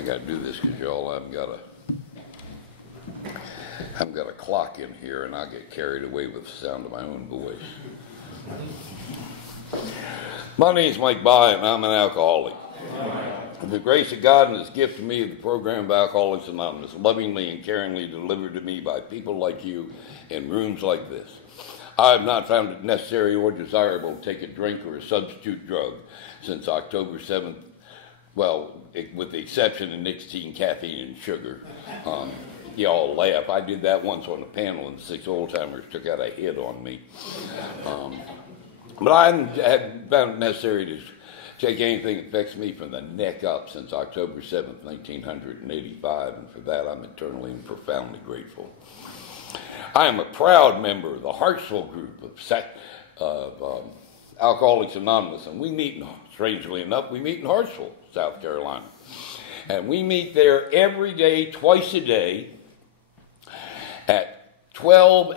I got to do this because y'all, I've got a clock in here, and I get carried away with the sound of my own voice. My name is Mike By, and I'm an alcoholic. The grace of God and His gift to me of the program of Alcoholics Anonymous, lovingly and caringly delivered to me by people like you in rooms like this. I have not found it necessary or desirable to take a drink or a substitute drug since October 7th, well, with the exception of nicotine, caffeine, and sugar. You all laugh. I did that once on a panel, and 6 old-timers took out a hit on me. But I haven't found it necessary to take anything that affects me from the neck up since October 7th, 1985, and for that I'm eternally and profoundly grateful. I am a proud member of the Hartsville group of Alcoholics Anonymous, and we meet, strangely enough, we meet in Hartsville, South Carolina. And we meet there every day, twice a day, at 12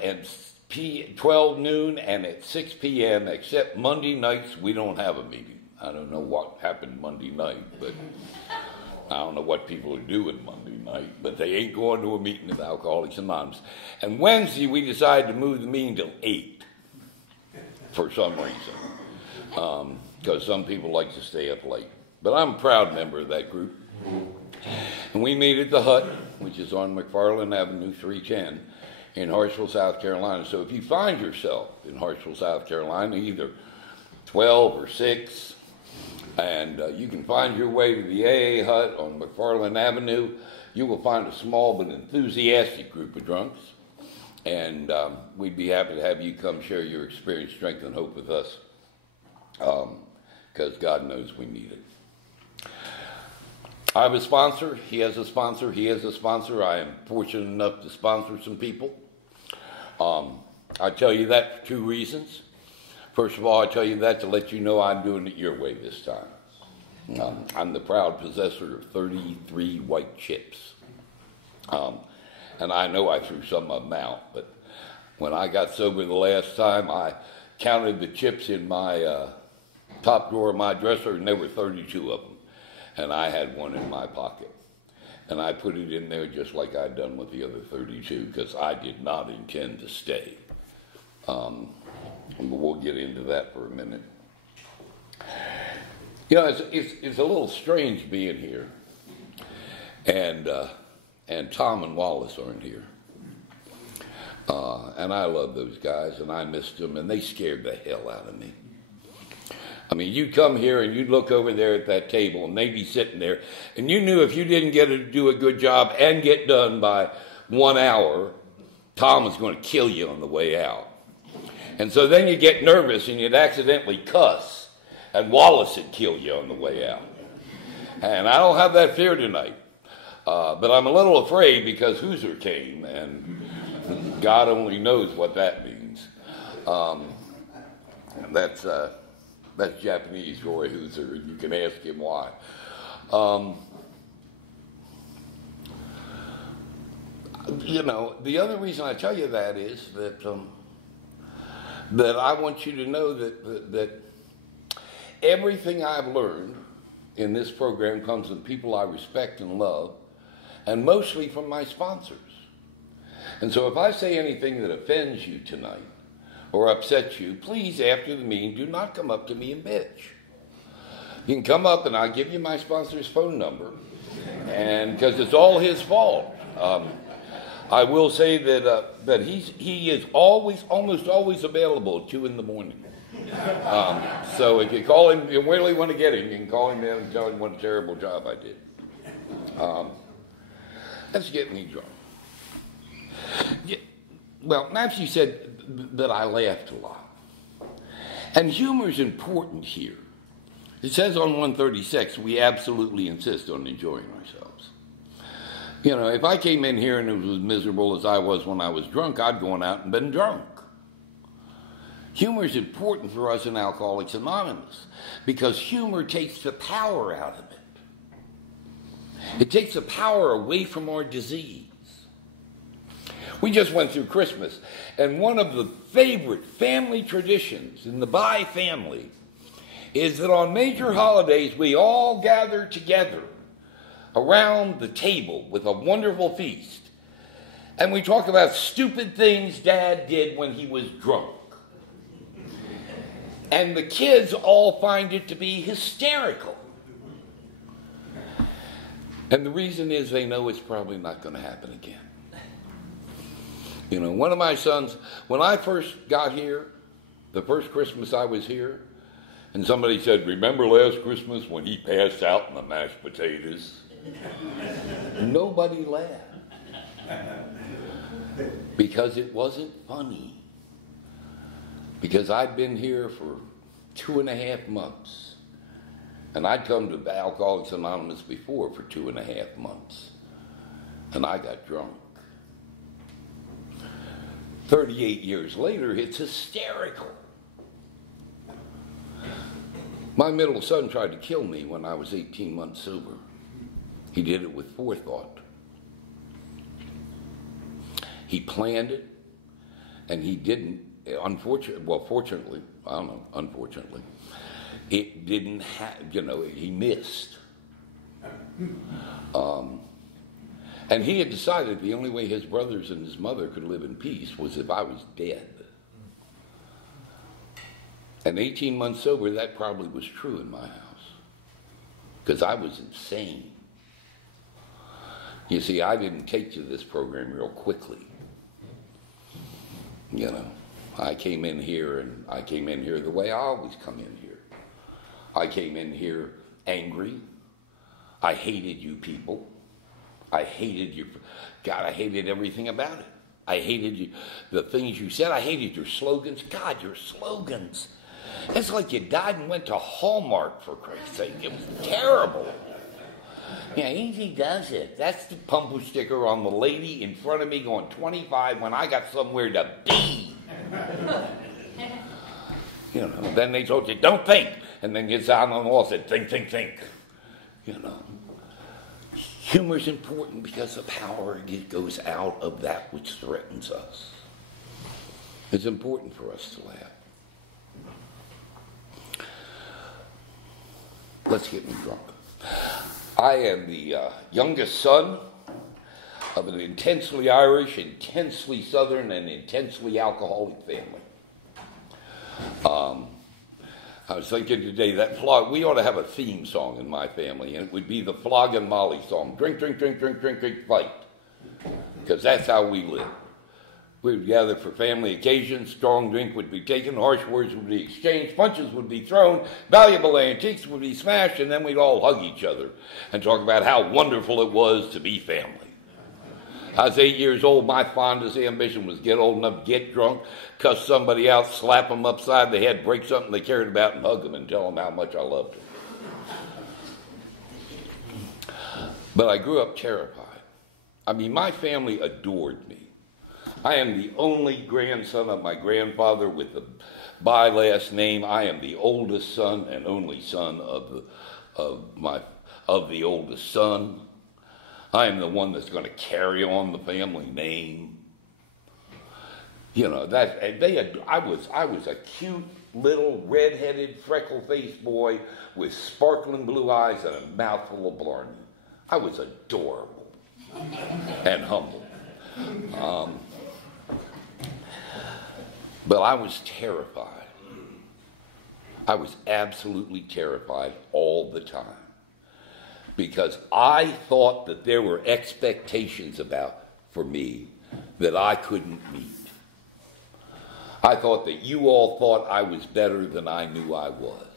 noon and at 6 p.m., except Monday nights we don't have a meeting. I don't know what happened Monday night, but I don't know what people are doing Monday night, but they ain't going to a meeting of Alcoholics Anonymous. And Wednesday we decided to move the meeting till 8 for some reason, because some people like to stay up late. But I'm a proud member of that group. And we meet at the Hut, which is on McFarland Avenue, 310, in Hartsville, South Carolina. So if you find yourself in Hartsville, South Carolina, either 12 or 6, and you can find your way to the AA Hut on McFarland Avenue, you will find a small but enthusiastic group of drunks. And we'd be happy to have you come share your experience, strength, and hope with us, because God knows we need it. I have a sponsor, he has a sponsor, he has a sponsor. I am fortunate enough to sponsor some people. I tell you that for 2 reasons. First of all, I tell you that to let you know I'm doing it your way this time. I'm the proud possessor of 33 white chips. And I know I threw some of them out, but when I got sober the last time, I counted the chips in my top drawer of my dresser, and there were 32 of them. And I had one in my pocket. And I put it in there just like I'd done with the other 32, because I did not intend to stay. But we'll get into that for a minute. You know, it's a little strange being here. And Tom and Wallace aren't here. And I love those guys, and I missed them, and they scared the hell out of me. I mean, you'd come here and you'd look over there at that table and they'd be sitting there, and you knew if you didn't get to do a good job and get done by 1 hour, Tom was going to kill you on the way out. And so then you get nervous and you'd accidentally cuss, and Wallace would kill you on the way out. And I don't have that fear tonight, but I'm a little afraid because Hoosier came, and God only knows what that means. And that's Japanese, Roy Hoosier, and you can ask him why. You know, the other reason I tell you that is that I want you to know that everything I've learned in this program comes from people I respect and love, and mostly from my sponsors. And so if I say anything that offends you tonight, or upset you, please, after the meeting, do not come up to me and bitch. You can come up and I'll give you my sponsor's phone number, and because it's all his fault. I will say that he is almost always available at 2 in the morning. So if you call him, you really want to get him, you can call him in and tell him what a terrible job I did. That's getting me drunk. Yeah, well, Nancy said that I laughed a lot. And humor is important here. It says on 136, we absolutely insist on enjoying ourselves. You know, if I came in here and it was as miserable as I was when I was drunk, I'd gone out and been drunk. Humor is important for us in Alcoholics Anonymous because humor takes the power out of it. It takes the power away from our disease. We just went through Christmas, and one of the favorite family traditions in the By family is that on major holidays we all gather together around the table with a wonderful feast. And we talk about stupid things Dad did when he was drunk. And the kids all find it to be hysterical. And the reason is they know it's probably not going to happen again. You know, one of my sons, when I first got here, the first Christmas I was here, and somebody said, remember last Christmas when he passed out in the mashed potatoes? Nobody laughed. Because it wasn't funny. Because I'd been here for 2.5 months. And I'd come to Alcoholics Anonymous before for 2.5 months. And I got drunk. 38 years later, it's hysterical. My middle son tried to kill me when I was 18 months sober. He did it with forethought. He planned it, and he didn't, fortunately, I don't know, unfortunately, it didn't he missed. And he had decided the only way his brothers and his mother could live in peace was if I was dead. And 18 months sober, that probably was true in my house. Because I was insane. You see, I didn't take to this program real quickly. You know, I came in here the way I always come in here. I came in here angry. I hated you people. I hated you. God, I hated everything about it. I hated you, the things you said. I hated your slogans. God, your slogans. It's like you died and went to Hallmark, for Christ's sake. It was terrible. Yeah, easy does it. That's the bumper sticker on the lady in front of me going 25 when I got somewhere to be. You know, then they told you, don't think. And then you down on the wall said, think, think, think. You know. Humor's important because the power goes out of that which threatens us. It's important for us to laugh. Let's get me drunk. I am the youngest son of an intensely Irish, intensely Southern, and intensely alcoholic family. I was thinking today that we ought to have a theme song in my family, and it would be the Flog and Molly song. Drink, drink, drink, drink, drink, drink, fight. Because that's how we live. We would gather for family occasions, strong drink would be taken, harsh words would be exchanged, punches would be thrown, valuable antiques would be smashed, and then we'd all hug each other and talk about how wonderful it was to be family. I was 8 years old. My fondest ambition was get old enough to get drunk, cuss somebody out, slap them upside the head, break something they cared about, and hug them and tell them how much I loved them. But I grew up terrified. I mean, my family adored me. I am the only grandson of my grandfather with the by last name. I am the oldest son and only son of the oldest son. I am the one that's going to carry on the family name. You know, I was a cute little red-headed, freckle-faced boy with sparkling blue eyes and a mouthful of blarney. I was adorable and humble. But I was terrified. I was absolutely terrified all the time. Because I thought that there were expectations for me that I couldn't meet. I thought that you all thought I was better than I knew I was.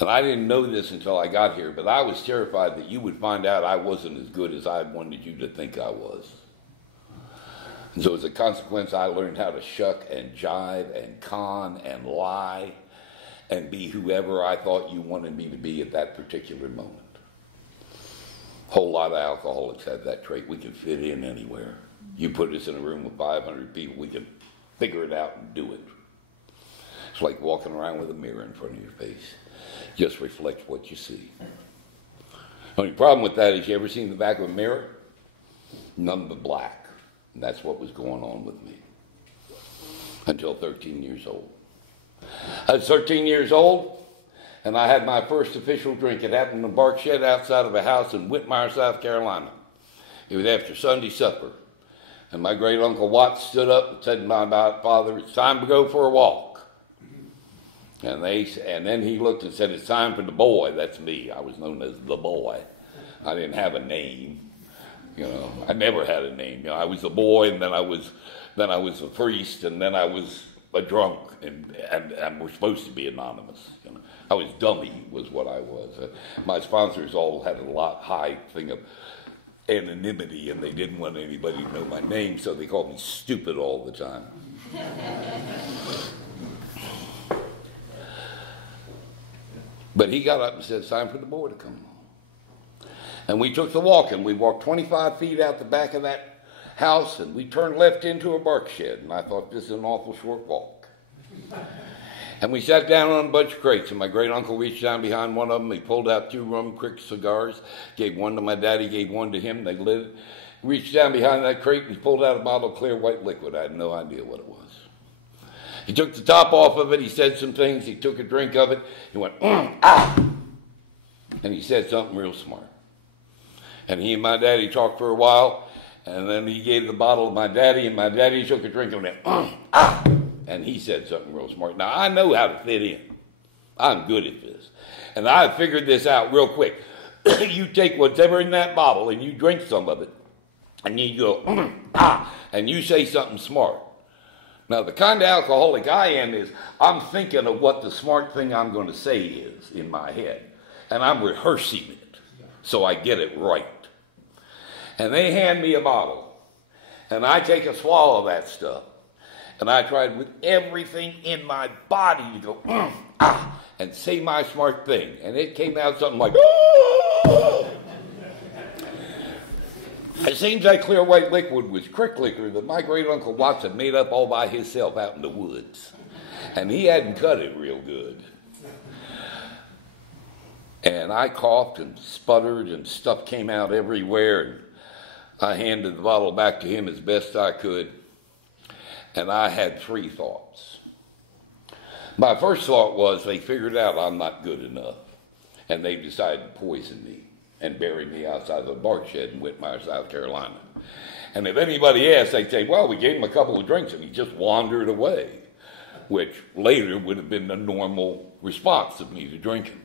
And I didn't know this until I got here, but I was terrified that you would find out I wasn't as good as I wanted you to think I was. And so as a consequence, I learned how to shuck and jive and con and lie and be whoever I thought you wanted me to be at that particular moment. A whole lot of alcoholics have that trait. We can fit in anywhere. You put us in a room with 500 people, we can figure it out and do it. It's like walking around with a mirror in front of your face. Just reflect what you see. The only problem with that is, you ever seen the back of a mirror? None but black. And that's what was going on with me. Until 13 years old. I was 13 years old, and I had my first official drink. It happened in a bark shed outside of a house in Whitmire, South Carolina. It was after Sunday supper. And my great uncle Watts stood up and said to my father, "It's time to go for a walk." And then he looked and said, "It's time for the boy." That's me. I was known as the boy. I didn't have a name. I never had a name. I was a boy, and then I was a priest, and then I was a drunk, and we're supposed to be anonymous. I was dummy, was what I was. My sponsors all had a high thing of anonymity, and they didn't want anybody to know my name, so they called me stupid all the time. But he got up and said, "It's time for the boy to come home." And we took the walk, and we walked 25 feet out the back of that house, and we turned left into a bark shed, and I thought, this is an awful short walk. And we sat down on a bunch of crates, and my great uncle reached down behind one of them. He pulled out 2 rum crick cigars, gave one to my daddy, gave one to him. They lit it. He reached down behind that crate, and he pulled out a bottle of clear white liquid. I had no idea what it was. He took the top off of it. He said some things. He took a drink of it. He went, ah! And he said something real smart. And he and my daddy talked for a while, and then he gave the bottle to my daddy, and my daddy took a drink and went, ah! And he said something real smart. Now, I know how to fit in. I'm good at this. And I figured this out real quick. You take whatever in that bottle, and you drink some of it, and you go, ah! And you say something smart. Now, the kind of alcoholic I am is I'm thinking of what the smart thing I'm going to say is in my head. And I'm rehearsing it so I get it right. And they hand me a bottle. And I take a swallow of that stuff. And I tried with everything in my body to go, ah, and say my smart thing. And it came out something like, ah! It seems that clear white liquid was crick liquor that my great uncle Watts had made up all by himself out in the woods. And he hadn't cut it real good. And I coughed and sputtered and stuff came out everywhere. And I handed the bottle back to him as best I could. And I had 3 thoughts. My first thought was they figured out I'm not good enough. And they decided to poison me and buried me outside of a bark shed in Whitmire, South Carolina. And if anybody asked, they'd say, well, we gave him a couple of drinks and he just wandered away, which later would have been the normal response of me to drinking.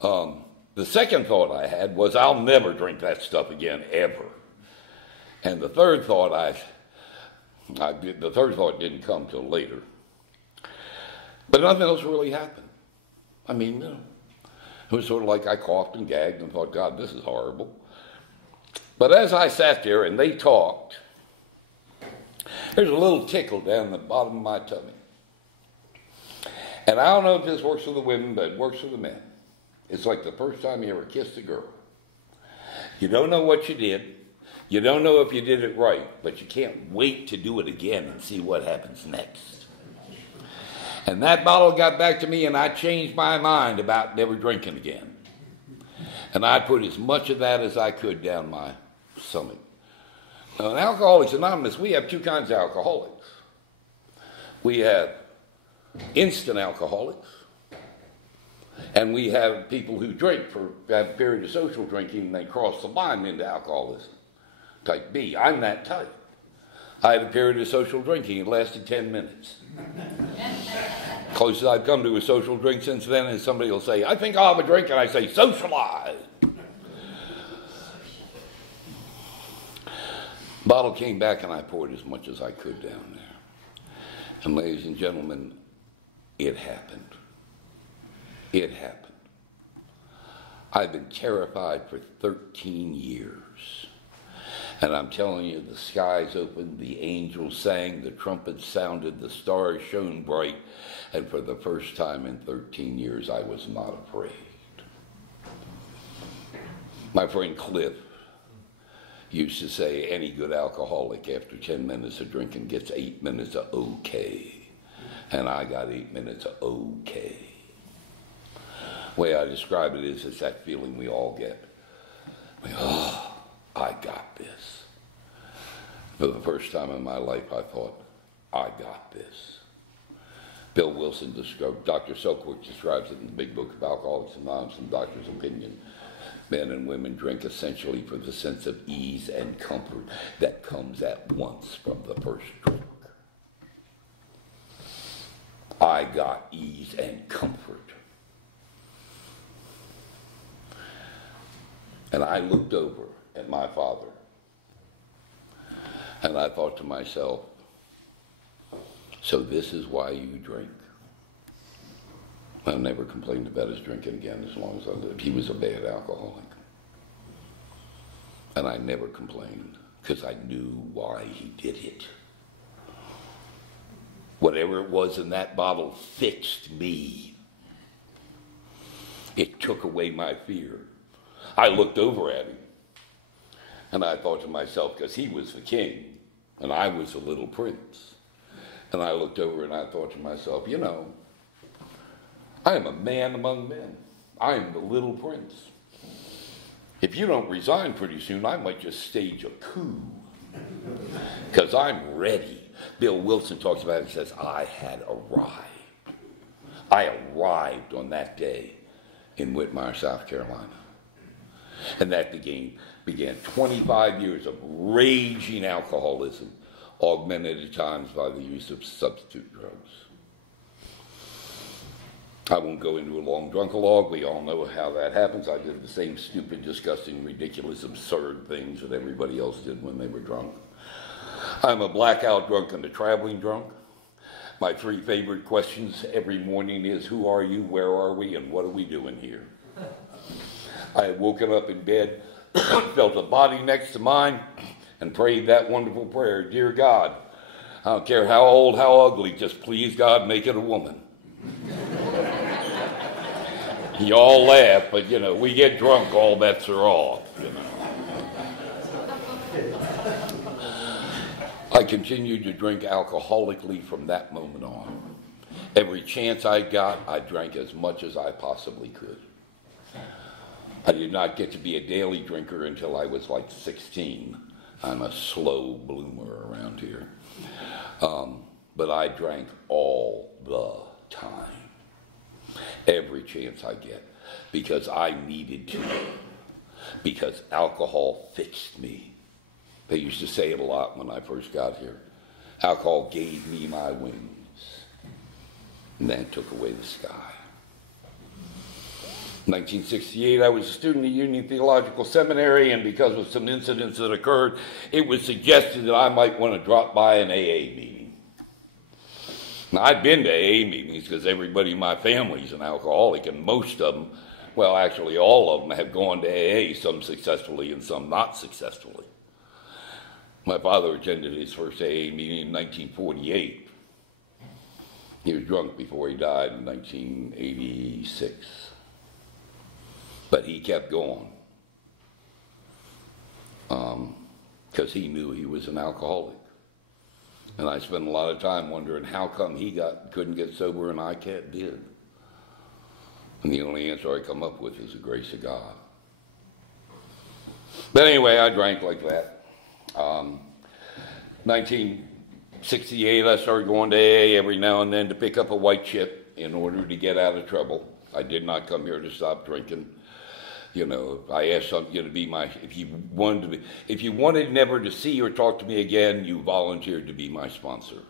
The second thought I had was, I'll never drink that stuff again, ever. And the third thought didn't come till later. But nothing else really happened. I mean, it was sort of like I coughed and gagged and thought, God, this is horrible. But as I sat there and they talked, there's a little tickle down the bottom of my tummy. And I don't know if this works for the women, but it works for the men. It's like the first time you ever kissed a girl. You don't know what you did. You don't know if you did it right, but you can't wait to do it again and see what happens next. And that bottle got back to me, and I changed my mind about never drinking again. And I put as much of that as I could down my stomach. Now, in Alcoholics Anonymous, we have 2 kinds of alcoholics. We have instant alcoholics, and we have people who drink for have a period of social drinking, and they cross the line into alcoholism. Type B. I'm that type. I had a period of social drinking. It lasted 10 minutes. Closest I've come to a social drink since then is somebody will say, I think I'll have a drink, and I say, socialize. Bottle came back, and I poured as much as I could down there. And ladies and gentlemen, it happened. It happened. I've been terrified for 13 years. And I'm telling you, the skies opened, the angels sang, the trumpets sounded, the stars shone bright, and for the first time in 13 years, I was not afraid. My friend Cliff used to say, any good alcoholic after 10 minutes of drinking gets 8 minutes of okay. And I got 8 minutes of okay. The way I describe it is, it's that feeling we all get. Oh, I got this. For the first time in my life, I thought, I got this. Bill Wilson describes, Dr. Selkirk describes it in the big book of Alcoholics Anonymous and Doctor's Opinion. Men and women drink essentially for the sense of ease and comfort that comes at once from the first drink. I got ease and comfort. And I looked over at my father, and I thought to myself, so this is why you drink. I never complained about his drinking again as long as I lived. He was a bad alcoholic. And I never complained because I knew why he did it. Whatever it was in that bottle fixed me. It took away my fear. I looked over at him, and I thought to myself, because he was the king, and I was the little prince. And I looked over and I thought to myself, you know, I am a man among men. I am the little prince. If you don't resign pretty soon, I might just stage a coup. Because I'm ready. Bill Wilson talks about it and says, I had arrived. I arrived on that day in Whitmire, South Carolina. And that began 25 years of raging alcoholism, augmented at times by the use of substitute drugs. I won't go into a long drunkalogue. We all know how that happens. I did the same stupid, disgusting, ridiculous, absurd things that everybody else did when they were drunk. I'm a blackout drunk and a traveling drunk. My 3 favorite questions every morning is, who are you, where are we, and what are we doing here? I had woken up in bed, felt a body next to mine, and prayed that wonderful prayer, Dear God, I don't care how old, how ugly, just please God, make it a woman. You all laugh, but you know, we get drunk, all bets are off, you know. I continued to drink alcoholically from that moment on. Every chance I got, I drank as much as I possibly could. I did not get to be a daily drinker until I was like 16. I'm a slow bloomer around here. But I drank all the time. Every chance I get. Because I needed to. Because alcohol fixed me. They used to say it a lot when I first got here. Alcohol gave me my wings. And then took away the sky. 1968, I was a student at Union Theological Seminary, and because of some incidents that occurred, it was suggested that I might want to drop by an AA meeting. Now, I'd been to AA meetings because everybody in my family's an alcoholic, and most of them, well, actually all of them have gone to AA, some successfully and some not successfully. My father attended his first AA meeting in 1948. He was drunk before he died in 1986. But he kept going because he knew he was an alcoholic. And I spent a lot of time wondering how come he couldn't get sober and I did. And the only answer I come up with is the grace of God. But anyway, I drank like that. 1968, I started going to AA every now and then to pick up a white chip in order to get out of trouble. I did not come here to stop drinking. You know, I asked you to be if you wanted never to see or talk to me again, you volunteered to be my sponsor.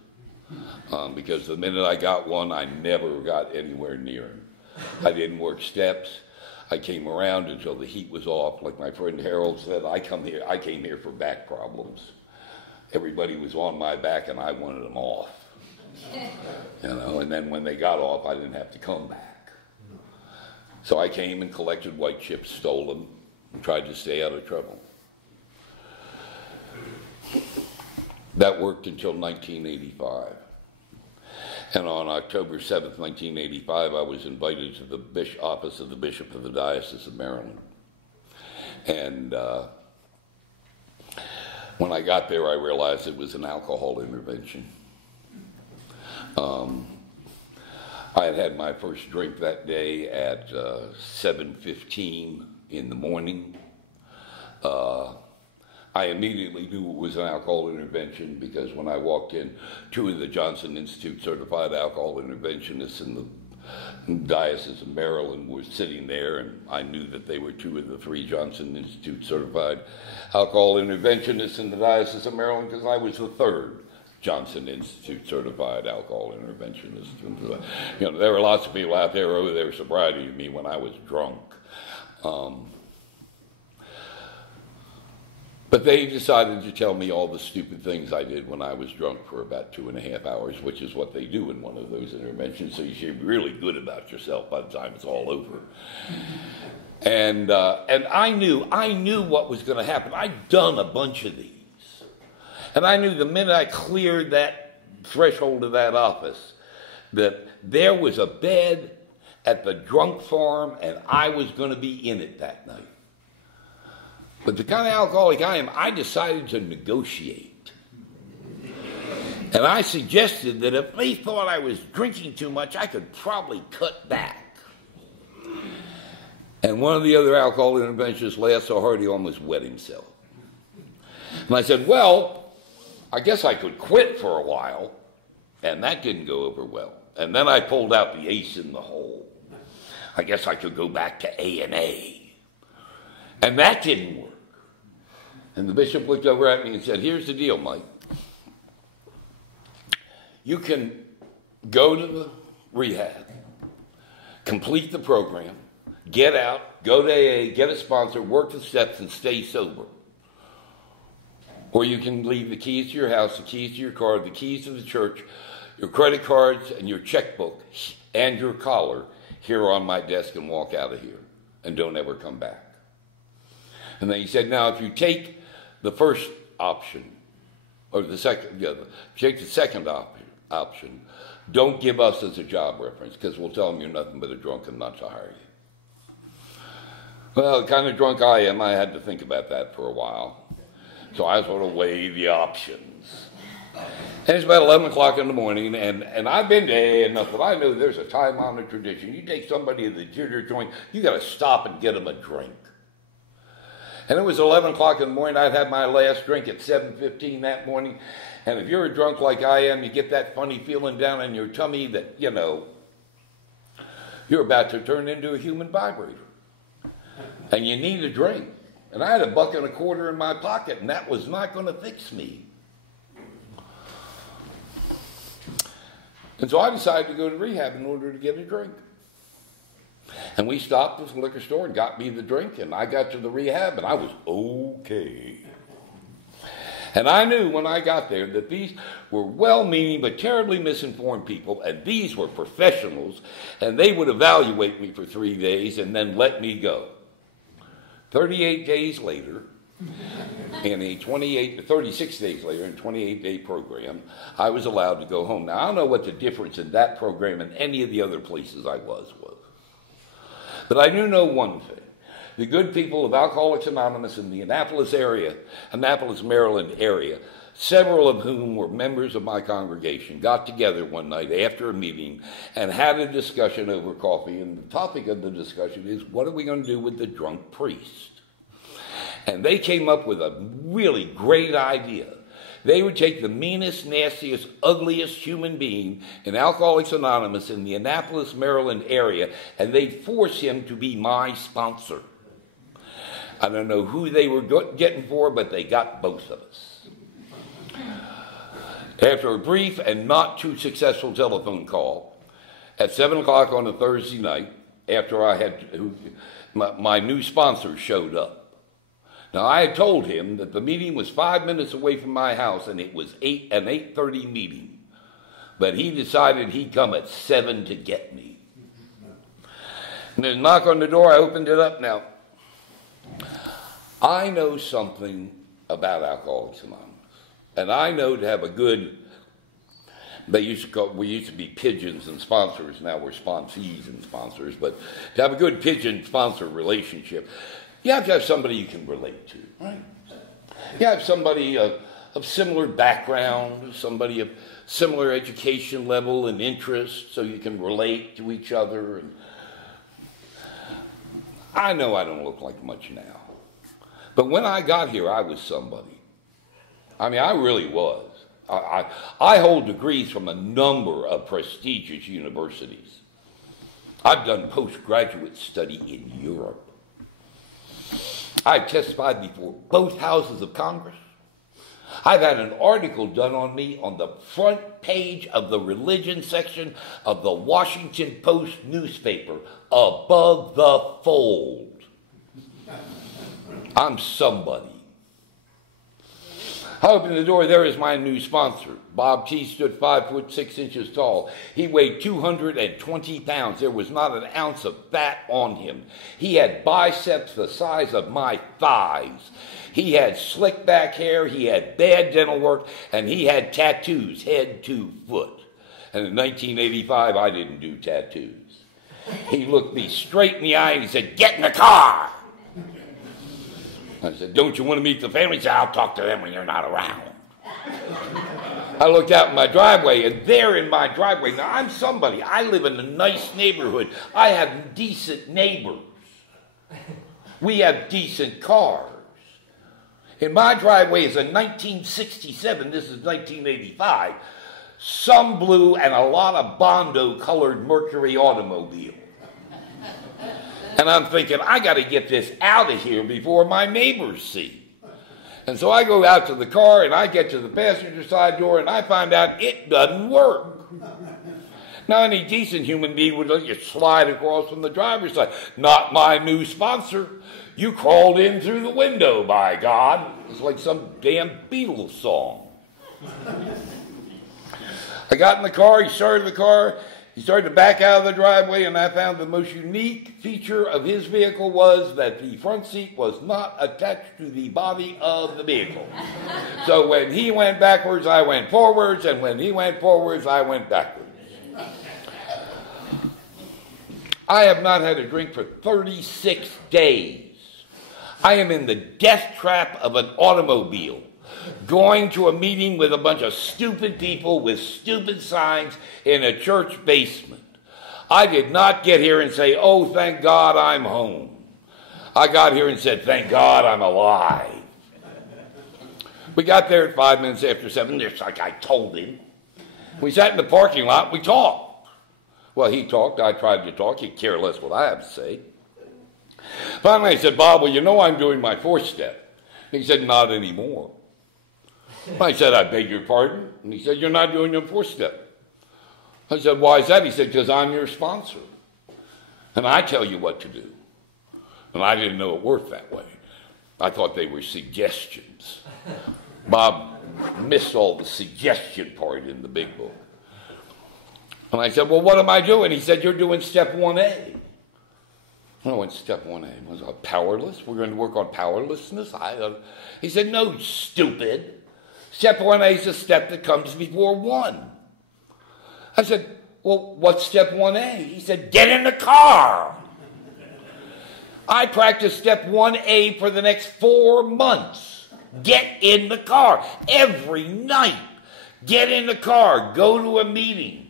Because the minute I got one, I never got anywhere near him. I didn't work steps. I came around until the heat was off. Like my friend Harold said, I came here for back problems. Everybody was on my back and I wanted them off. You know, and then when they got off, I didn't have to come back. So I came and collected white chips, stole them, and tried to stay out of trouble. That worked until 1985. And on October 7th, 1985, I was invited to the office of the Bishop of the Diocese of Maryland. And when I got there, I realized it was an alcohol intervention. I had had my first drink that day at 7:15 in the morning. I immediately knew it was an alcohol intervention because when I walked in, two of the Johnson Institute certified alcohol interventionists in the Diocese of Maryland were sitting there, and I knew that they were two of the three Johnson Institute certified alcohol interventionists in the Diocese of Maryland because I was the third Johnson Institute certified alcohol interventionist. You know, there were lots of people out there who owed their sobriety to me when I was drunk. But they decided to tell me all the stupid things I did when I was drunk for about 2.5 hours, which is what they do in one of those interventions. So you should be really good about yourself by the time it's all over. And I knew what was going to happen. I'd done a bunch of these. And I knew the minute I cleared that threshold of that office that there was a bed at the drunk farm and I was going to be in it that night. But the kind of alcoholic I am, I decided to negotiate. And I suggested that if they thought I was drinking too much, I could probably cut back. And one of the other alcohol interventionists laughed so hard he almost wet himself. And I said, well, I guess I could quit for a while. And that didn't go over well. And then I pulled out the ace in the hole. I guess I could go back to A&A. And that didn't work. And the bishop looked over at me and said, here's the deal, Mike. You can go to the rehab, complete the program, get out, go to AA, get a sponsor, work the steps, and stay sober. Or you can leave the keys to your house, the keys to your car, the keys to the church, your credit cards, and your checkbook, and your collar here on my desk and walk out of here. And don't ever come back. And then he said, now if you take the first option, or the second, take the second option, don't give us as a job reference, because we'll tell them you're nothing but a drunk and not to hire you. Well, the kind of drunk I am, I had to think about that for a while. So I sort of weighed the options. And it's about 11 o'clock in the morning, and I've been to AA enough that I know there's a time-honored tradition. You take somebody to the junior joint, you got to stop and get them a drink. And it was 11 o'clock in the morning. I'd had my last drink at 7:15 that morning. And if you're a drunk like I am, you get that funny feeling down in your tummy that, you know, you're about to turn into a human vibrator. And you need a drink. And I had $1.25 in my pocket, and that was not going to fix me. And so I decided to go to rehab in order to get a drink. And we stopped at the liquor store and got me the drink, and I got to the rehab, and I was okay. And I knew when I got there that these were well-meaning but terribly misinformed people, and these were professionals, and they would evaluate me for 3 days and then let me go. 38 days later, in a 36 days later, in a 28-day program, I was allowed to go home. Now, I don't know what the difference in that program and any of the other places I was. But I do know one thing. The good people of Alcoholics Anonymous in the Annapolis, Maryland area, several of whom were members of my congregation, got together one night after a meeting and had a discussion over coffee. And the topic of the discussion is, what are we going to do with the drunk priest? And they came up with a really great idea. They would take the meanest, nastiest, ugliest human being in Alcoholics Anonymous in the Annapolis, Maryland area, and they'd force him to be my sponsor. I don't know who they were getting for, but they got both of us. After a brief and not too successful telephone call, at 7 o'clock on a Thursday night, after I had my new sponsor showed up. Now, I had told him that the meeting was 5 minutes away from my house, and it was an 8:30 meeting. But he decided he'd come at 7 to get me. And there's a knock on the door. I opened it up. Now, I know something about Alcoholics Anonymous. And I know to have a good, we used to be pigeons and sponsors. Now we're sponsees and sponsors. But to have a good pigeon-sponsor relationship, you have to have somebody you can relate to, right? You have somebody of similar background, somebody of similar education level and interest, so you can relate to each other. And I know I don't look like much now, But when I got here, I was somebody. I mean, I really was. I hold degrees from a number of prestigious universities. I've done postgraduate study in Europe. I've testified before both houses of Congress. I've had an article done on me on the front page of the religion section of the Washington Post newspaper, above the fold. I'm somebody. I opened the door. There is my new sponsor. Bob T. stood 5'6" tall. He weighed 220 pounds. There was not an ounce of fat on him. He had biceps the size of my thighs. He had slick back hair. He had bad dental work, and he had tattoos, head to foot. And in 1985, I didn't do tattoos. He looked me straight in the eye and he said, "Get in the car." I said, "Don't you want to meet the family?" He said, "I'll talk to them when you're not around." I looked out in my driveway, and there in my driveway, now I'm somebody. I live in a nice neighborhood. I have decent neighbors. We have decent cars. In my driveway is a 1967, this is 1985, some blue and a lot of Bondo-colored Mercury automobile. And I'm thinking, I got to get this out of here before my neighbors see. And so I go out to the car, and I get to the passenger side door, and I find out it doesn't work. Now, any decent human being would let you slide across from the driver's side. Not my new sponsor. You crawled in through the window, by God. It's like some damn Beatles song. I got in the car, he started the car. He started to back out of the driveway, and I found the most unique feature of his vehicle was that the front seat was not attached to the body of the vehicle. So when he went backwards, I went forwards, and when he went forwards, I went backwards. I have not had a drink for 36 days. I am in the death trap of an automobile, going to a meeting with a bunch of stupid people with stupid signs in a church basement. I did not get here and say, "Oh, thank God I'm home." I got here and said, "Thank God I'm alive." We got there at 5 minutes after 7, just like I told him. We sat in the parking lot, we talked. Well, he talked, I tried to talk, he'd care less what I have to say. Finally I said, "Bob, well, you know I'm doing my 4-step. He said, "Not anymore." I said, "I beg your pardon?" And he said, "You're not doing your 4-step. I said, "Why is that?" He said, "Because I'm your sponsor. And I tell you what to do." And I didn't know it worked that way. I thought they were suggestions. Bob missed all the suggestion part in the big book. And I said, "Well, what am I doing?" He said, "You're doing step 1A. I went, "Step 1A? Was I powerless? We're going to work on powerlessness?" He said, "No, stupid. Step 1A is a step that comes before 1. I said, "Well, what's step 1A? He said, "Get in the car." I practiced step 1A for the next 4 months. Get in the car. Every night. Get in the car. Go to a meeting.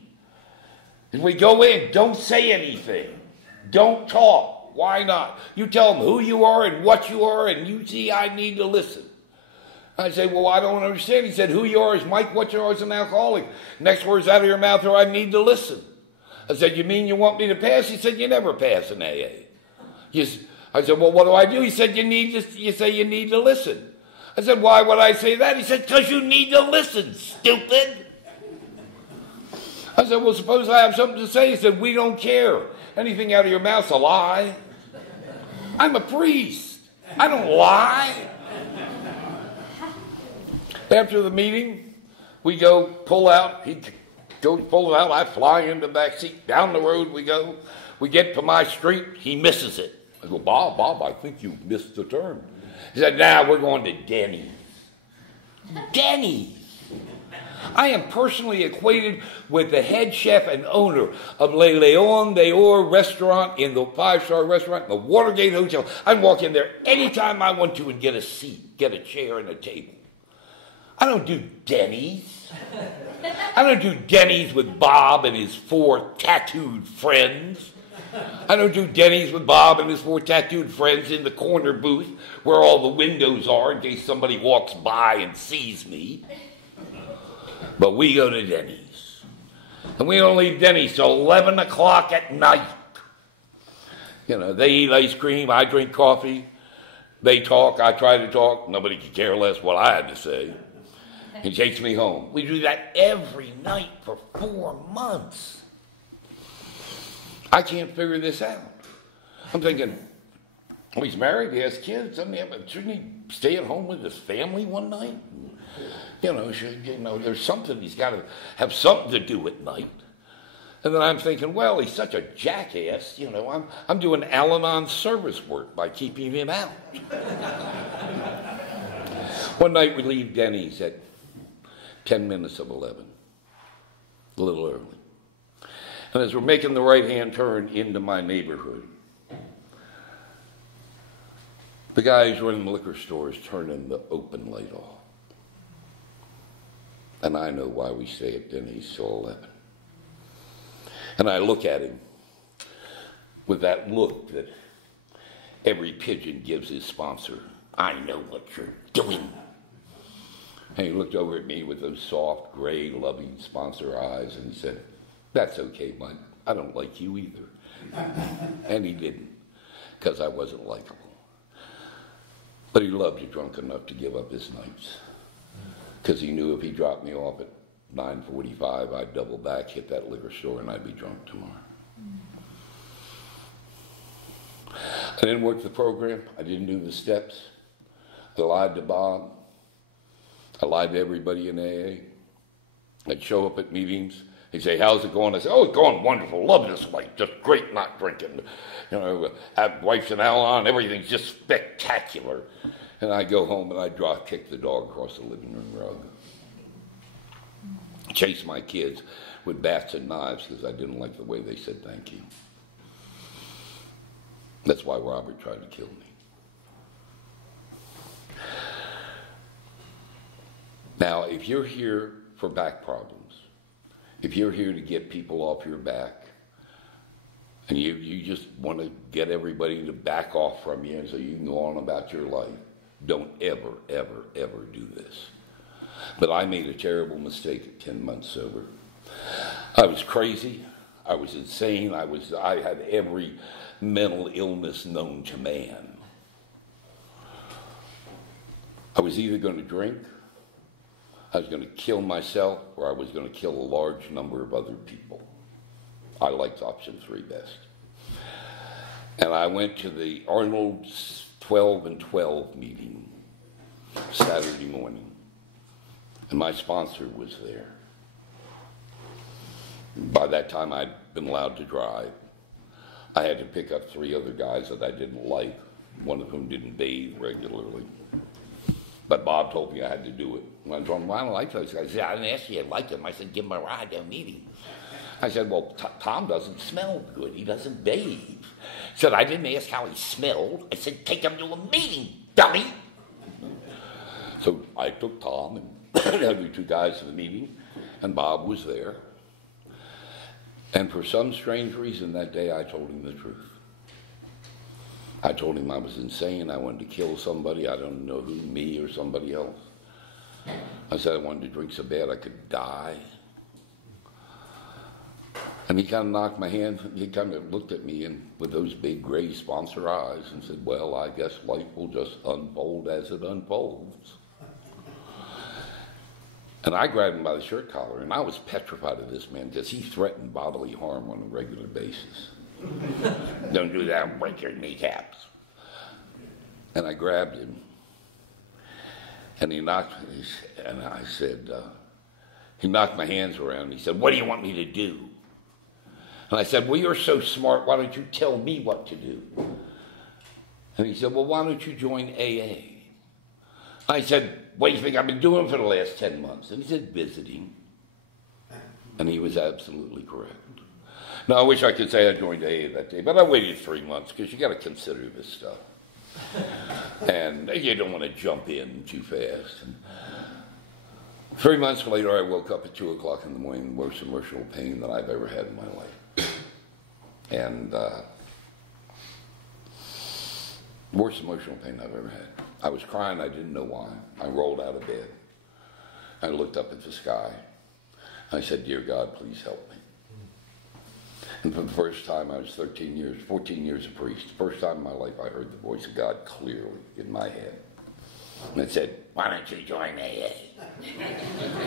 If we go in, don't say anything. Don't talk. Why not? You tell them who you are and what you are, and you see I need to listen. I say, "Well, I don't understand." He said, "Who you are is Mike, what you are is an alcoholic. Next words out of your mouth are, I need to listen." I said, "You mean you want me to pass?" He said, "You never pass in AA. I said, "Well, what do I do?" He said, you say you need to listen." I said, "Why would I say that?" He said, "Because you need to listen, stupid." I said, "Well, suppose I have something to say." He said, "We don't care. Anything out of your mouth's a lie. I'm a priest. I don't lie." After the meeting, we go pull out. He goes pull it out. I fly in the back seat. Down the road we go. We get to my street. He misses it. I go, Bob, I think you missed the turn." He said, "Nah, we're going to Denny's." Denny's. I am personally acquainted with the head chef and owner of Le Leon d'Or restaurant, in the 5-star restaurant in the Watergate Hotel. I can walk in there anytime I want to and get a seat, get a chair and a table. I don't do Denny's. I don't do Denny's with Bob and his 4 tattooed friends. I don't do Denny's with Bob and his 4 tattooed friends in the corner booth where all the windows are in case somebody walks by and sees me. But we go to Denny's. And we don't leave Denny's till 11 o'clock at night. You know, they eat ice cream, I drink coffee. They talk, I try to talk. Nobody could care less what I had to say. He takes me home. We do that every night for 4 months. I can't figure this out. I'm thinking, well, he's married, he has kids. I mean, shouldn't he stay at home with his family one night? You know, there's something, he's got to have something to do at night. And then I'm thinking, well, he's such a jackass, you know, I'm doing Al-Anon service work by keeping him out. One night we leave Denny's at 10 minutes of 11, a little early. And as we're making the right-hand turn into my neighborhood, the guy who's running the liquor store is turning the open light off. And I know why we stay at Denny's till 11. And I look at him with that look that every pigeon gives his sponsor. I know what you're doing. And he looked over at me with those soft, gray, loving sponsor eyes, and he said, "That's okay, Mike. I don't like you either." And he didn't, because I wasn't likable. But he loved you drunk enough to give up his nights, because he knew if he dropped me off at 9:45, I'd double back, hit that liquor store, and I'd be drunk tomorrow. I didn't work the program. I didn't do the steps. I lied to Bob. I lied to everybody in AA. I'd show up at meetings. He'd say, "How's it going?" I say, "Oh, it's going wonderful. Love this life. Just great not drinking. You know, have wife's and Al-Anon. Everything's just spectacular." And I'd go home and I'd drop kick the dog across the living room rug. Chase my kids with bats and knives because I didn't like the way they said thank you. That's why Robert tried to kill me. Now, if you're here for back problems, if you're here to get people off your back, and you just want to get everybody to back off from you so you can go on about your life, don't ever, ever, ever do this. But I made a terrible mistake at 10 months sober. I was crazy. I was insane. I had every mental illness known to man. I was either going to drink, I was going to kill myself, or I was going to kill a large number of other people. I liked option 3 best. And I went to the Arnold's 12 and 12 meeting Saturday morning. And my sponsor was there. By that time, I'd been allowed to drive. I had to pick up 3 other guys that I didn't like, one of whom didn't bathe regularly. But Bob told me I had to do it. When I told him, "I don't like those guys." He said, "I didn't ask you if you liked them." I said, "Give him a ride, they'll meet him." I said, "Well, Tom doesn't smell good. He doesn't bathe." He said, "I didn't ask how he smelled. I said, take him to a meeting, dummy." So I took Tom and the other 2 guys to the meeting, and Bob was there. And for some strange reason that day, I told him the truth. I told him I was insane. I wanted to kill somebody. I don't know who, me or somebody else. I said I wanted to drink so bad I could die. And he kind of knocked my hand. He kind of looked at me and with those big gray sponsor eyes and said, "Well, I guess life will just unfold as it unfolds." And I grabbed him by the shirt collar, and I was petrified of this man because he threatened bodily harm on a regular basis. "Don't do that, I'll break your kneecaps." And I grabbed him, and he knocked my hands around. He said, "What do you want me to do?" And I said, "Well, you're so smart, why don't you tell me what to do?" And he said, "Well, why don't you join AA?" I said, "What do you think I've been doing for the last 10 months? And he said, "Visiting." And he was absolutely correct. Now, I wish I could say I joined AA that day, but I waited 3 months because you got to consider this stuff. And you don't want to jump in too fast. And 3 months later, I woke up at 2 o'clock in the morning, the most emotional pain that I've ever had in my life. And worst emotional pain I've ever had. I was crying, I didn't know why. I rolled out of bed. I looked up at the sky. I said, "Dear God, please help me." And for the first time, I was 14 years a priest. First time in my life I heard the voice of God clearly in my head. And it said, "Why don't you join AA?"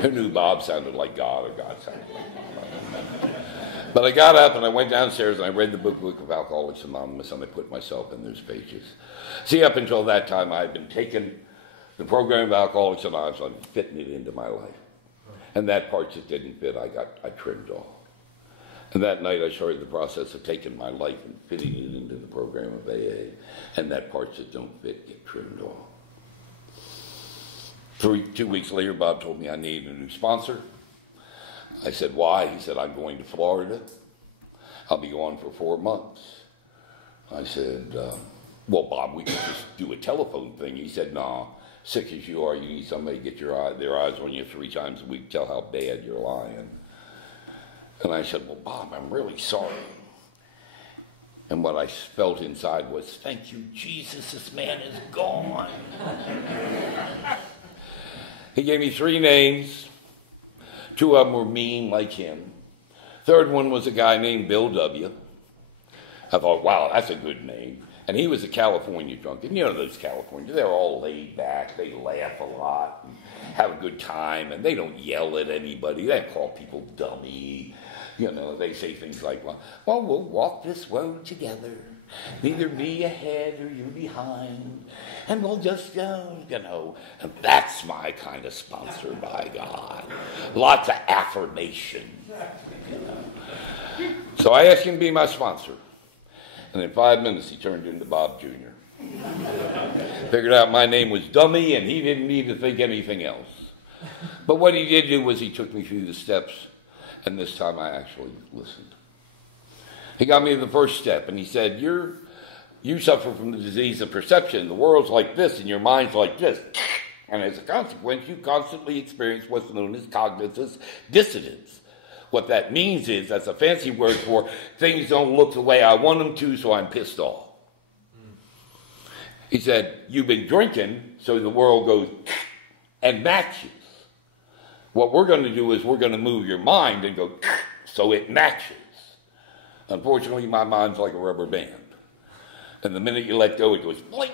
Who knew Bob sounded like God or God sounded like Bob? But I got up and I went downstairs and I read the book of Alcoholics Anonymous, and I put myself in those pages. See, up until that time, I had been taking the program of Alcoholics Anonymous and fitting it into my life. And that part that didn't fit, I trimmed off. And that night I started the process of taking my life and fitting it into the program of AA. And that parts that don't fit get trimmed off. 2 weeks later, Bob told me I needed a new sponsor. I said, "Why?" He said, "I'm going to Florida. I'll be gone for 4 months." I said, "Well, Bob, we could just do a telephone thing." He said, "No, sick as you are, you need somebody to get their eyes on you 3 times a week, tell how bad you're lying." And I said, "Well, Bob, I'm really sorry." And what I felt inside was, "Thank you, Jesus, this man is gone." He gave me 3 names. 2 of them were mean like him. Third one was a guy named Bill W. I thought, wow, that's a good name. And he was a California drunk. And you know those Californians, they're all laid back. They laugh a lot and have a good time. And they don't yell at anybody. They don't call people dummy. You know, they say things like, well, we'll walk this road together. Neither me ahead or you behind. And we'll just go, you know. And that's my kind of sponsor, by God. Lots of affirmation. You know. So I asked him to be my sponsor. And in 5 minutes, he turned into Bob Jr. Figured out my name was Dummy, and he didn't need to think anything else. But what he did do was he took me through the steps, and this time I actually listened. He got me to the first step, and he said, you suffer from the disease of perception. The world's like this, and your mind's like this. And as a consequence, you constantly experience what's known as cognitive dissonance. What that means is, that's a fancy word for things don't look the way I want them to, so I'm pissed off. He said, you've been drinking, so the world goes and matches. What we're going to do is we're going to move your mind and go so it matches. Unfortunately, my mind's like a rubber band. And the minute you let go, it goes bling.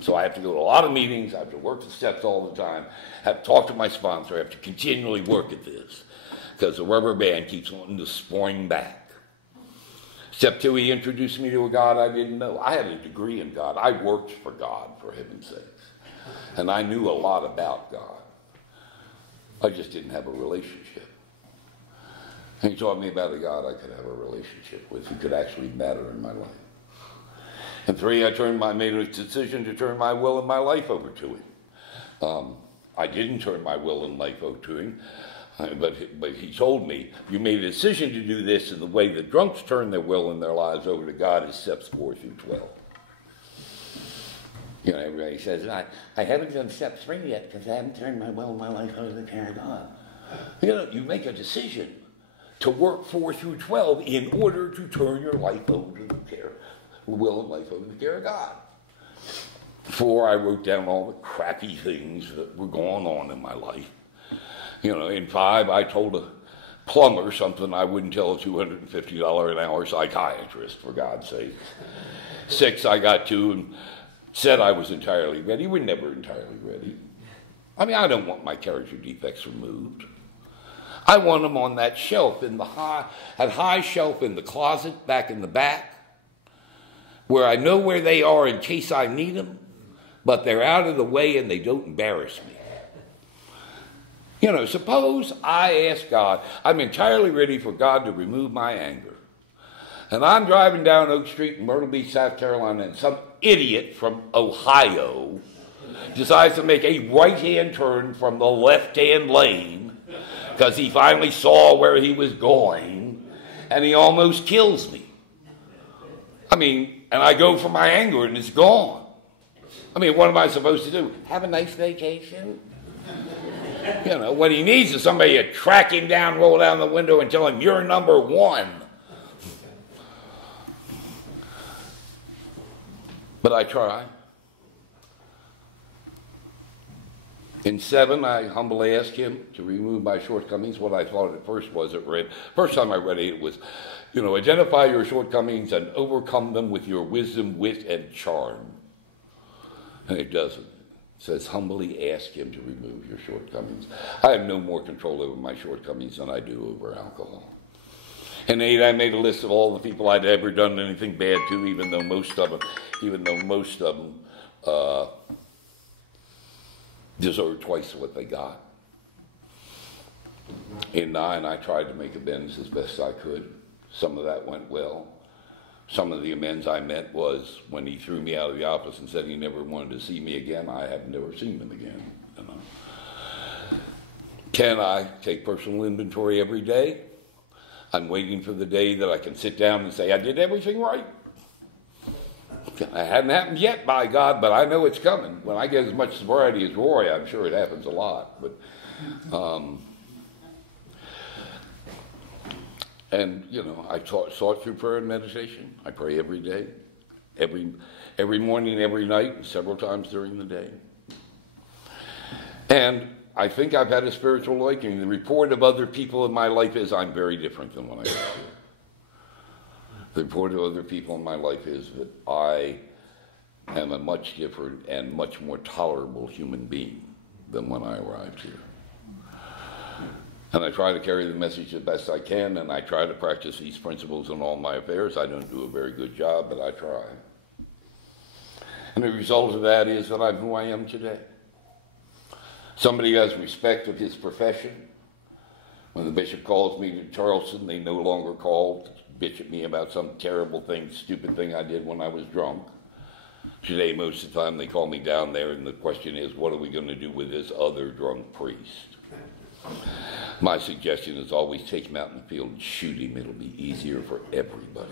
So I have to go to a lot of meetings. I have to work the steps all the time. I have to talk to my sponsor. I have to continually work at this because the rubber band keeps wanting to spring back. Step 2, he introduced me to a God I didn't know. I had a degree in God. I worked for God, for heaven's sakes. And I knew a lot about God. I just didn't have a relationship. And he taught me about a God I could have a relationship with who could actually matter in my life. And 3, I made a decision to turn my will and my life over to him. I didn't turn my will and life over to him, but he told me, you made a decision to do this, and the way the drunks turn their will and their lives over to God is steps 4 through 12. You know, everybody says, I haven't done step 3 yet because I haven't turned my will and my life over to the care of God. You know, you make a decision to work 4 through 12 in order to turn your life over to the will and life over to the care of God. 4, I wrote down all the crappy things that were going on in my life. You know, in 5, I told a plumber something I wouldn't tell a $250 an hour psychiatrist, for God's sake. 6, I got to and said I was entirely ready. We're never entirely ready. I mean, I don't want my character defects removed. I want them on that shelf that high shelf in the closet back in the back, where I know where they are in case I need them, but they're out of the way and they don't embarrass me. You know, suppose I ask God, I'm entirely ready for God to remove my anger. And I'm driving down Oak Street in Myrtle Beach, South Carolina, and some idiot from Ohio decides to make a right-hand turn from the left-hand lane because he finally saw where he was going, and he almost kills me. I mean, and I go for my anger, and it's gone. I mean, what am I supposed to do? Have a nice vacation? You know, what he needs is somebody to track him down, roll down the window, and tell him, you're number 1. But I try. In 7, I humbly asked him to remove my shortcomings. What I thought at first was, first time I read it was, identify your shortcomings and overcome them with your wisdom, wit, and charm. And it doesn't. It says, humbly ask him to remove your shortcomings. I have no more control over my shortcomings than I do over alcohol. In 8, I made a list of all the people I'd ever done anything bad to, even though most of them deserved twice what they got. In 9, I tried to make amends as best I could. Some of that went well. Some of the amends I meant was when he threw me out of the office and said he never wanted to see me again. I have never seen him again. 10, I take personal inventory every day. I'm waiting for the day that I can sit down and say, I did everything right. It hasn't happened yet, by God, but I know it's coming. When I get as much sobriety as Roy, I'm sure it happens a lot. But, I sought through prayer and meditation. I pray every day, every morning, every night, and several times during the day. And I think I've had a spiritual awakening. The report of other people in my life is I'm very different than when I got here. The report of other people in my life is that I am a much different and much more tolerable human being than when I arrived here. And I try to carry the message as best I can, and I try to practice these principles in all my affairs. I don't do a very good job, but I try. And the result of that is that I'm who I am today. Somebody who has respect of his profession. When the bishop calls me to Charleston, they no longer call to bishop me about some terrible thing, stupid thing I did when I was drunk. Today, most of the time, they call me down there, and the question is, what are we going to do with this other drunk priest? My suggestion is always take him out in the field and shoot him. It'll be easier for everybody.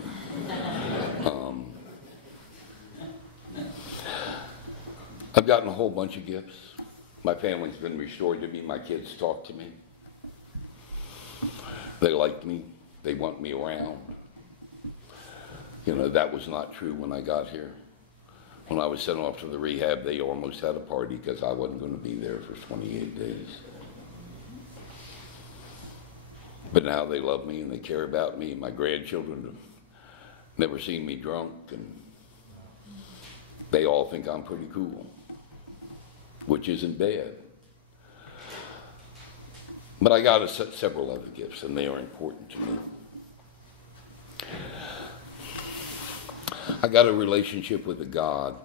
I've gotten a whole bunch of gifts. My family's been restored to me. My kids talk to me. They like me. They want me around. That was not true when I got here. When I was sent off to the rehab, they almost had a party because I wasn't going to be there for 28 days. But now they love me and they care about me. My grandchildren have never seen me drunk, and they all think I'm pretty cool, which isn't bad. But I got several other gifts, and they are important to me. I got a relationship with a God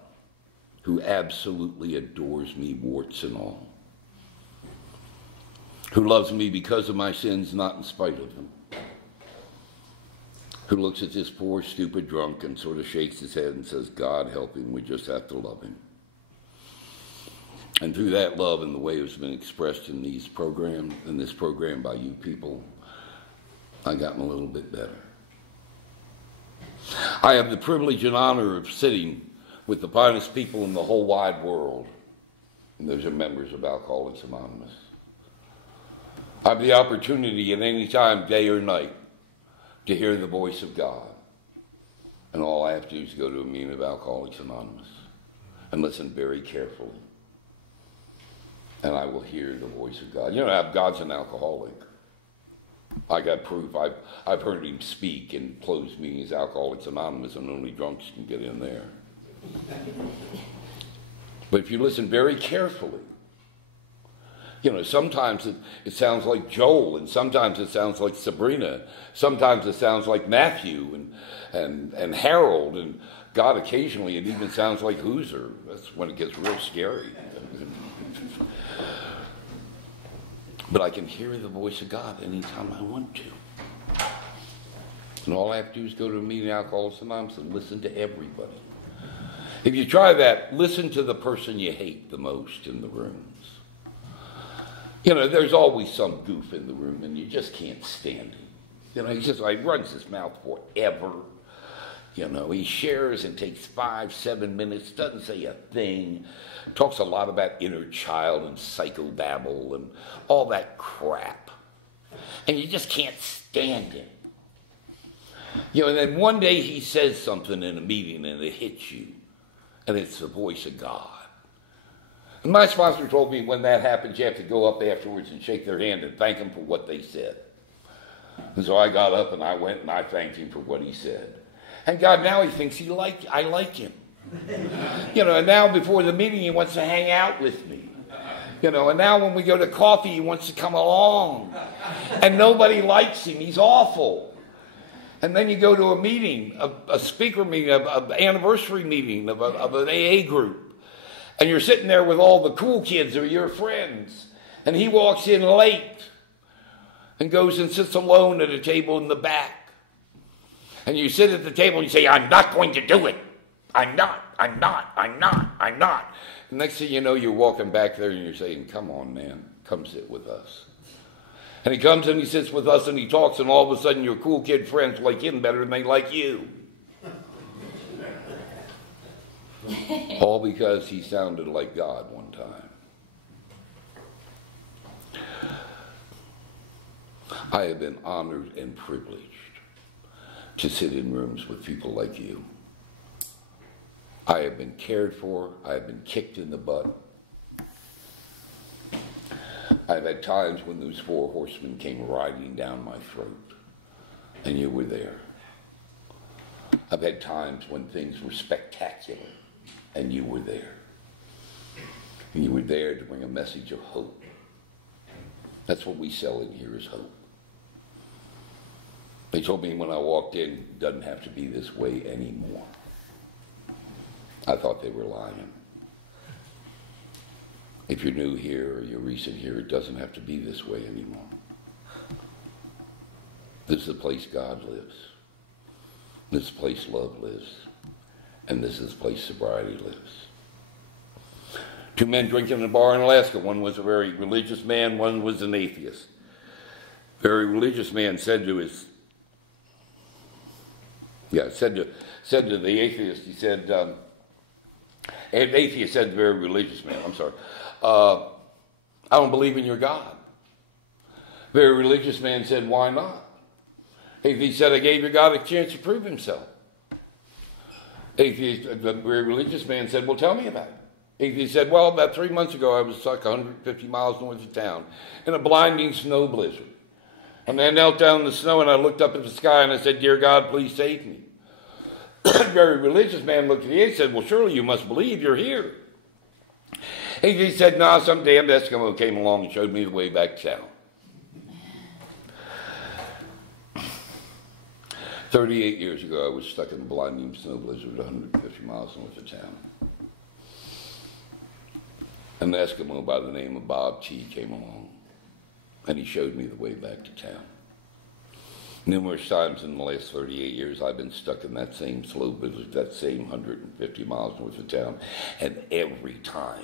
who absolutely adores me, warts and all. Who loves me because of my sins, not in spite of them. Who looks at this poor, stupid drunk and sort of shakes his head and says, God help him, we just have to love him. And through that love and the way it's been expressed in this program by you people, I've gotten a little bit better. I have the privilege and honor of sitting with the finest people in the whole wide world, and those are members of Alcoholics Anonymous. I have the opportunity at any time, day or night, to hear the voice of God. And all I have to do is go to a meeting of Alcoholics Anonymous and listen very carefully. And I will hear the voice of God. God's an alcoholic. I got proof. I've heard him speak in closed meetings, Alcoholics Anonymous, and only drunks can get in there. But if you listen very carefully, sometimes it sounds like Joel, and sometimes it sounds like Sabrina. Sometimes it sounds like Matthew and Harold, and God occasionally it even sounds like Hooser. That's when it gets real scary. But I can hear the voice of God anytime I want to. And all I have to do is go to a meeting of Alcoholics Anonymous and listen to everybody. If you try that, listen to the person you hate the most in the rooms. There's always some goof in the room and you just can't stand him. He runs his mouth forever. He shares and takes 5-7 minutes, doesn't say a thing, talks a lot about inner child and psychobabble and all that crap. And you just can't stand him. And then one day he says something in a meeting and it hits you. and it's the voice of God. And my sponsor told me when that happens, you have to go up afterwards and shake their hand and thank them for what they said. And so I got up and I went and I thanked him for what he said. And God, now he thinks I like him. And now before the meeting he wants to hang out with me. And now when we go to coffee he wants to come along. And nobody likes him. He's awful. And then you go to a meeting, a speaker meeting, an anniversary meeting of an AA group. And you're sitting there with all the cool kids who are your friends. And he walks in late and goes and sits alone at a table in the back. And you sit at the table and you say, I'm not going to do it. I'm not. And next thing you know, you're walking back there and you're saying, come on, man, come sit with us. And he comes and he sits with us and he talks, and all of a sudden your cool kid friends like him better than they like you. All because he sounded like God one time. I have been honored and privileged to sit in rooms with people like you. I have been cared for. I have been kicked in the butt. I've had times when those 4 horsemen came riding down my throat, and you were there. I've had times when things were spectacular, and you were there. And you were there to bring a message of hope. That's what we sell in here, is hope. They told me when I walked in, it doesn't have to be this way anymore. I thought they were lying. If you're new here or you're recent here, it doesn't have to be this way anymore. This is the place God lives. This is the place love lives. And this is the place sobriety lives. 2 men drinking in a bar in Alaska. One was a very religious man, one was an atheist. Very religious man said to the atheist, he said, an atheist said to the very religious man, I don't believe in your God. Very religious man said, why not? He said, I gave your God a chance to prove himself. The very religious man said, well, tell me about it. He said, well, about 3 months ago, I was stuck 150 miles north of town in a blinding snow blizzard. And I knelt down in the snow and I looked up at the sky and I said, dear God, please save me. The very religious man looked at me and said, well, surely you must believe you're here. He said, no, some damn Eskimo came along and showed me the way back to town. 38 years ago, I was stuck in a blinding snow blizzard 150 miles north of town. An Eskimo by the name of Bob T came along, and he showed me the way back to town. Numerous times in the last 38 years, I've been stuck in that same slow blizzard, that same 150 miles north of town, and every time,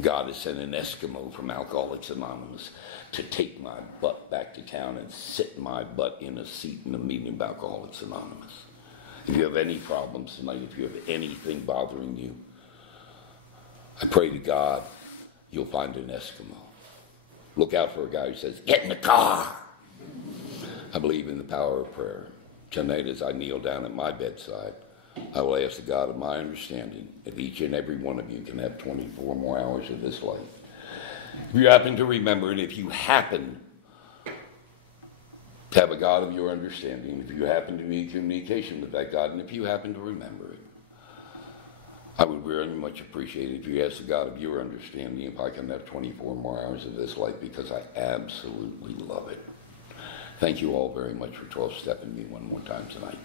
God has sent an Eskimo from Alcoholics Anonymous to take my butt back to town and sit my butt in a seat in a meeting of Alcoholics Anonymous. If you have any problems tonight, if you have anything bothering you, I pray to God you'll find an Eskimo. Look out for a guy who says, get in the car. I believe in the power of prayer. Tonight as I kneel down at my bedside, I will ask the God of my understanding if each and every one of you can have 24 more hours of this life. If you happen to remember it, if you happen to have a God of your understanding, if you happen to be in communication with that God, and if you happen to remember it, I would very much appreciate it if you ask the God of your understanding if I can have 24 more hours of this life, because I absolutely love it. Thank you all very much for 12-stepping me one more time tonight.